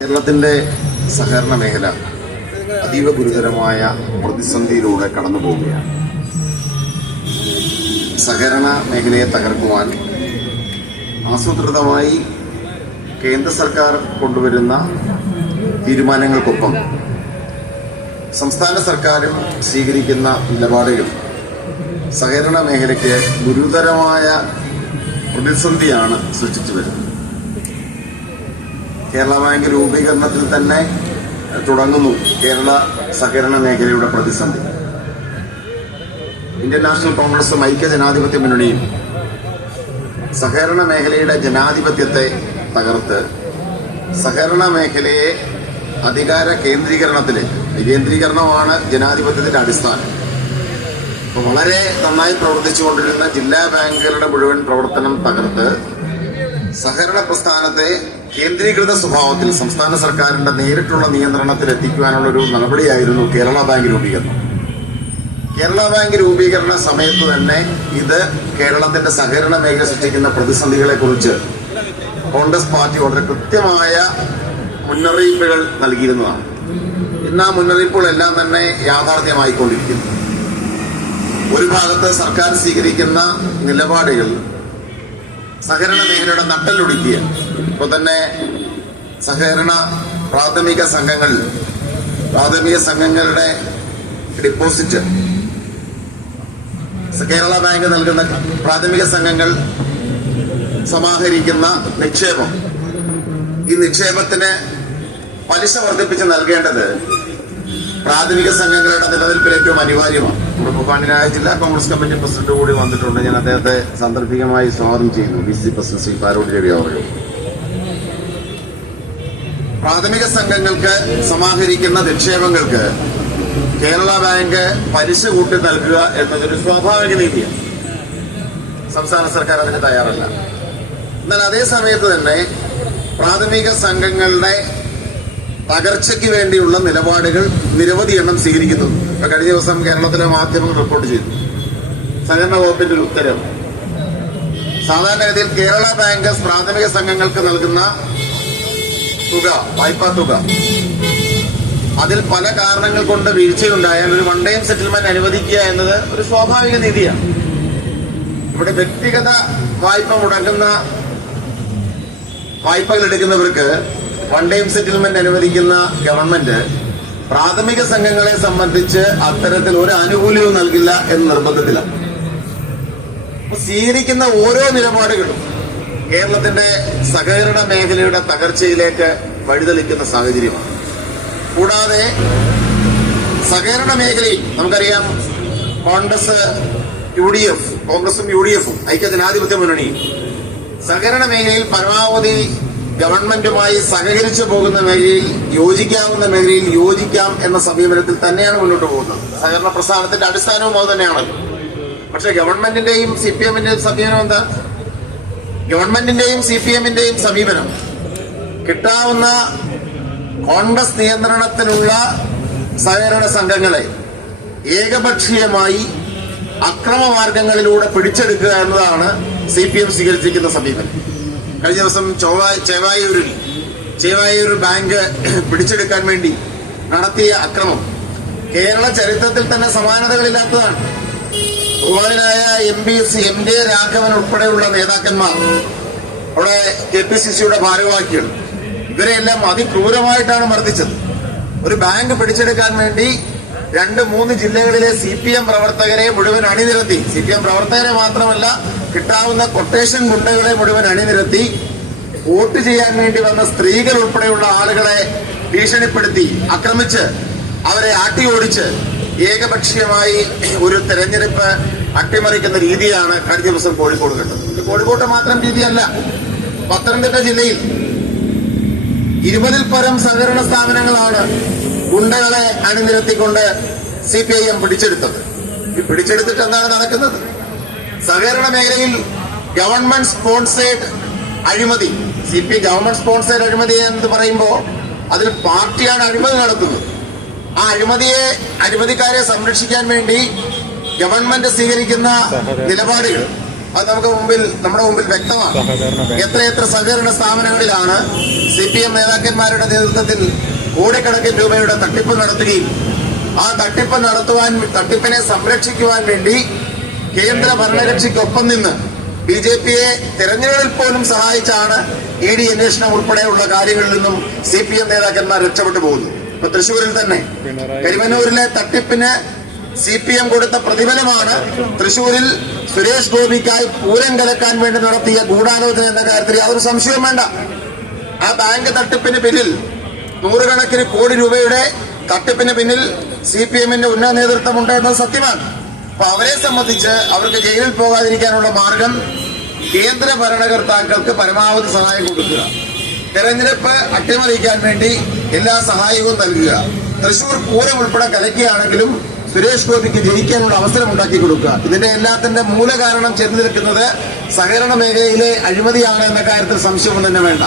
കേരളത്തിന്റെ സഹകരണ മേഖല അതീവ ഗുരുതരമായ പ്രതിസന്ധിയിലൂടെ കടന്നുപോവുകയാണ്. സഹകരണ മേഖലയെ തകർക്കുവാൻ ആസൂത്രിതമായി കേന്ദ്ര സർക്കാർ കൊണ്ടുവരുന്ന തീരുമാനങ്ങൾക്കൊപ്പം സംസ്ഥാന സർക്കാരും സ്വീകരിക്കുന്ന നിലപാടുകൾ സഹകരണ മേഖലയ്ക്ക് ഗുരുതരമായ പ്രതിസന്ധിയാണ് സൃഷ്ടിച്ചു വരുന്നത്. കേരള ബാങ്ക് രൂപീകരണത്തിൽ തന്നെ തുടങ്ങുന്നു കേരള സഹകരണ മേഖലയുടെ പ്രതിസന്ധി. ഇന്ത്യൻ നാഷണൽ കോൺഗ്രസും ഐക്യ ജനാധിപത്യ മുന്നണിയും സഹകരണ മേഖലയുടെ ജനാധിപത്യത്തെ തകർത്ത് സഹകരണ മേഖലയെ അധികാര കേന്ദ്രീകരണത്തിലേക്ക്, വികേന്ദ്രീകരണമാണ് ജനാധിപത്യത്തിന്റെ അടിസ്ഥാനം. വളരെ നന്നായി പ്രവർത്തിച്ചുകൊണ്ടിരുന്ന ജില്ലാ ബാങ്കുകളുടെ മുഴുവൻ പ്രവർത്തനം തകർത്ത് സഹകരണ പ്രസ്ഥാനത്തെ കേന്ദ്രീകൃത സ്വഭാവത്തിൽ സംസ്ഥാന സർക്കാരിന്റെ നേരിട്ടുള്ള നിയന്ത്രണത്തിൽ എത്തിക്കുവാനുള്ള ഒരു നടപടിയായിരുന്നു കേരള ബാങ്ക് രൂപീകരണം. കേരള ബാങ്ക് രൂപീകരണ സമയത്ത് തന്നെ ഇത് കേരളത്തിന്റെ സഹകരണ മേഖല സൃഷ്ടിക്കുന്ന പ്രതിസന്ധികളെ കുറിച്ച് കോൺഗ്രസ് പാർട്ടി വളരെ കൃത്യമായ മുന്നറിയിപ്പുകൾ നൽകിയിരുന്നതാണ്. ഇന്ന് ആ മുന്നറിയിപ്പുകളെല്ലാം തന്നെ യാഥാർത്ഥ്യമായിക്കൊണ്ടിരിക്കുന്നു. ഒരു ഭാഗത്ത് സർക്കാർ സ്വീകരിക്കുന്ന നിലപാടുകൾ സഹകരണ മേഖലയുടെ നട്ടലൊടിക്കുക. ഇപ്പോൾ തന്നെ സഹകരണ പ്രാഥമിക സംഘങ്ങളുടെ ഡിപ്പോസിറ്റ് കേരള ബാങ്ക് നൽകുന്ന പ്രാഥമിക സംഘങ്ങൾ സമാഹരിക്കുന്ന നിക്ഷേപം, ഈ നിക്ഷേപത്തിന് പലിശ വർദ്ധിപ്പിച്ച് നൽകേണ്ടത് പ്രാഥമിക സംഘങ്ങളുടെ നിലനിൽപ്പിന് ഏറ്റവും അനിവാര്യമാണ്. ബഹുമാന്യനായ ജില്ലാ കോൺഗ്രസ് കമ്മിറ്റി പ്രസിഡന്റ് കൂടി വന്നിട്ടുണ്ട്. ഞാൻ അദ്ദേഹത്തെ സാന്ദർഭികമായി സ്വാഗതം ചെയ്യുന്നു. BC പ്രസിഡന്റ് ശ്രീ പാലോടി രവി അവர்கள். പ്രാഥമിക സംഘങ്ങൾക്ക് സമാഹരിക്കുന്ന നിക്ഷേപങ്ങൾക്ക് കേരള ബാങ്ക് പലിശ കൂട്ടി നൽകുക എന്നതൊരു സ്വാഭാവിക നീതിയാണ്. സംസ്ഥാന സർക്കാർ അതിന് തയ്യാറല്ല. എന്നാൽ അതേ സമയത്ത് തന്നെ പ്രാഥമിക സംഘങ്ങളുടെ തകർച്ചയ്ക്ക് വേണ്ടിയുള്ള നിലപാടുകൾ നിരവധി എണ്ണം സ്വീകരിക്കുന്നു. ഇപ്പൊ കഴിഞ്ഞ ദിവസം കേരളത്തിലെ മാധ്യമങ്ങൾ റിപ്പോർട്ട് ചെയ്തു. സഹകരണ വകുപ്പിന്റെ ഒരു ഉത്തരവ്. സാധാരണഗതിയിൽ കേരള ബാങ്ക് പ്രാഥമിക സംഘങ്ങൾക്ക് നൽകുന്ന തുക, വായ്പാ തുക, അതിൽ പല കാരണങ്ങൾ കൊണ്ട് വീഴ്ചയുണ്ടായാൽ ഒരു വൺ ടൈം സെറ്റിൽമെന്റ് അനുവദിക്കുക എന്നത് ഒരു സ്വാഭാവിക നീതിയാണ്. ഇവിടെ വ്യക്തിഗത വായ്പ മുടങ്ങുന്ന വായ്പകൾ എടുക്കുന്നവർക്ക് വൺ ടൈം സെറ്റിൽമെന്റ് അനുവദിക്കുന്ന ഗവൺമെന്റ് പ്രാഥമിക സംഘങ്ങളെ സംബന്ധിച്ച് അത്തരത്തിൽ ഒരു ആനുകൂല്യവും നൽകില്ല എന്ന് നിർബന്ധത്തിലാണ്. സ്വീകരിക്കുന്ന ഓരോ നിലപാടുകളും കേരളത്തിന്റെ സഹകരണ മേഖലയുടെ തകർച്ചയിലേക്ക് വഴിതെളിക്കുന്ന സാഹചര്യമാണ്. കൂടാതെ സഹകരണ മേഖലയിൽ നമുക്കറിയാം, കോൺഗ്രസും UDF-ഉം ഐക്യ ജനാധിപത്യ മുന്നണിയും സഹകരണ മേഖലയിൽ പരമാവധി ഗവൺമെന്റുമായി സഹകരിച്ചു പോകുന്ന മേഖലയിൽ, യോജിക്കാവുന്ന മേഖലയിൽ യോജിക്കാം എന്ന സമീപനത്തിൽ തന്നെയാണ് മുന്നോട്ട് പോകുന്നത്. സഹകരണ പ്രസ്ഥാനത്തിന്റെ അടിസ്ഥാനവും അത് തന്നെയാണല്ലോ. പക്ഷെ ഗവൺമെന്റിന്റെയും CPM-ന്റെയും സമീപനം എന്താ? ഗവൺമെന്റിന്റെയും CPM-ന്റെയും സമീപനം കിട്ടാവുന്ന കോൺഗ്രസ് നിയന്ത്രണത്തിലുള്ള സഹകരണ സംഘങ്ങളെ ഏകപക്ഷീയമായി അക്രമമാർഗങ്ങളിലൂടെ പിടിച്ചെടുക്കുക എന്നതാണ് CPM സ്വീകരിച്ചിരിക്കുന്ന സമീപനം. കഴിഞ്ഞ ദിവസം ചേവായൂരിൽ ബാങ്ക് പിടിച്ചെടുക്കാൻ വേണ്ടി നടത്തിയ അക്രമം കേരള ചരിത്രത്തിൽ തന്നെ സമാനതകളില്ലാത്തതാണ്. ബഹുമാനായ MD രാഘവൻ ഉൾപ്പെടെയുള്ള നേതാക്കന്മാർ, അവിടെ KPCC-യുടെ ഭാരവാഹികൾ, ഇവരെല്ലാം അതിക്രൂരമായിട്ടാണ് മർദ്ദിച്ചത്. ഒരു ബാങ്ക് പിടിച്ചെടുക്കാൻ വേണ്ടി 2-3 ജില്ലകളിലെ CPM പ്രവർത്തകരെ മുഴുവൻ അണിനിരത്തി, CPM പ്രവർത്തകരെ മാത്രമല്ല കിട്ടാവുന്ന കൊട്ടേഷൻ ഗുണ്ടകളെ മുഴുവൻ അണിനിരത്തി വോട്ട് ചെയ്യാൻ വേണ്ടി വന്ന സ്ത്രീകൾ ഉൾപ്പെടെയുള്ള ആളുകളെ ഭീഷണിപ്പെടുത്തി ആക്രമിച്ച് അവരെ ആട്ടി ഓടിച്ച് ഏകപക്ഷീയമായി ഒരു തെരഞ്ഞെടുപ്പ് അട്ടിമറിക്കുന്ന രീതിയാണ് കഴിഞ്ഞ ദിവസം കോഴിക്കോട് കണ്ടത്. ഇത് കോഴിക്കോട്ടെ മാത്രം രീതിയല്ല. പത്തനംതിട്ട ജില്ലയിൽ 20-ൽ പരം സഹകരണ സ്ഥാപനങ്ങളാണ് ഗുണ്ടകളെ അണിനിരത്തിക്കൊണ്ട് CPIM പിടിച്ചെടുത്തത്. ഈ പിടിച്ചെടുത്തിട്ട് എന്താണ് നടക്കുന്നത്? സഹകരണ മേഖലയിൽ ഗവൺമെന്റ് സ്പോൺസേഡ് അഴിമതി, ഗവൺമെന്റ് സ്പോൺസേഡ് അഴിമതി എന്ന് പറയുമ്പോൾ അതിൽ പാർട്ടിയാണ് അഴിമതി നടത്തുന്നത്. ആ അഴിമതിക്കാരെ സംരക്ഷിക്കാൻ വേണ്ടി ഗവൺമെന്റ് സ്വീകരിക്കുന്ന നിലപാടുകൾ അത് നമ്മുടെ മുമ്പിൽ വ്യക്തമാണ്. എത്രയെത്ര സഹകരണ സ്ഥാപനങ്ങളിലാണ് CPM നേതാക്കന്മാരുടെ നേതൃത്വത്തിൽ കോടിക്കണക്കിന് രൂപയുടെ തട്ടിപ്പ് നടത്തുകയും ആ തട്ടിപ്പിനെ സംരക്ഷിക്കുവാൻ വേണ്ടി കേന്ദ്ര ഭരണകക്ഷിക്കൊപ്പം നിന്ന് BJPയെ തെരഞ്ഞെടുപ്പിൽ പോലും സഹായിച്ചാണ് ED അന്വേഷണം ഉൾപ്പെടെയുള്ള കാര്യങ്ങളിൽ നിന്നും CPM നേതാക്കന്മാർ രക്ഷപ്പെട്ടു പോകുന്നു. ഇപ്പൊ തൃശ്ശൂരിൽ തന്നെ കരിമന്നൂരിലെ തട്ടിപ്പിന് CPM കൊടുത്ത പ്രതിഫലമാണ് തൃശ്ശൂരിൽ സുരേഷ് ഗോപിക്കായി പൂരം കലക്കാൻ വേണ്ടി നടത്തിയ ഗൂഢാലോചന എന്ന കാര്യത്തിൽ യാതൊരു സംശയവും വേണ്ട. ആ ബാങ്ക് തട്ടിപ്പിന് പിന്നിൽ നൂറുകണക്കിന് കോടി രൂപയുടെ തട്ടിപ്പിന് പിന്നിൽ CPMന്റെ ഉന്നത നേതൃത്വമുണ്ട് എന്നത് സത്യമാണ്. അപ്പൊ അവരെ സംബന്ധിച്ച് അവർക്ക് ജയിലിൽ പോകാതിരിക്കാനുള്ള മാർഗം കേന്ദ്ര ഭരണകർത്താക്കൾക്ക് പരമാവധി സഹായം കൊടുക്കുക, തെരഞ്ഞെടുപ്പ് അട്ടിമറിക്കാൻ വേണ്ടി എല്ലാ സഹായവും നൽകുക, തൃശൂർ പൂരം ഉൾപ്പെടെ കലക്കുകയാണെങ്കിലും സുരേഷ് ഗോപിക്ക് ജയിക്കാനുള്ള അവസരം ഉണ്ടാക്കി കൊടുക്കുക. ഇതിന്റെ എല്ലാത്തിന്റെ മൂലകാരണം ചെന്നു നിൽക്കുന്നത് സഹകരണ മേഖലയിലെ അഴിമതിയാണ് എന്ന കാര്യത്തിൽ സംശയമൊന്നും തന്നെ വേണ്ട.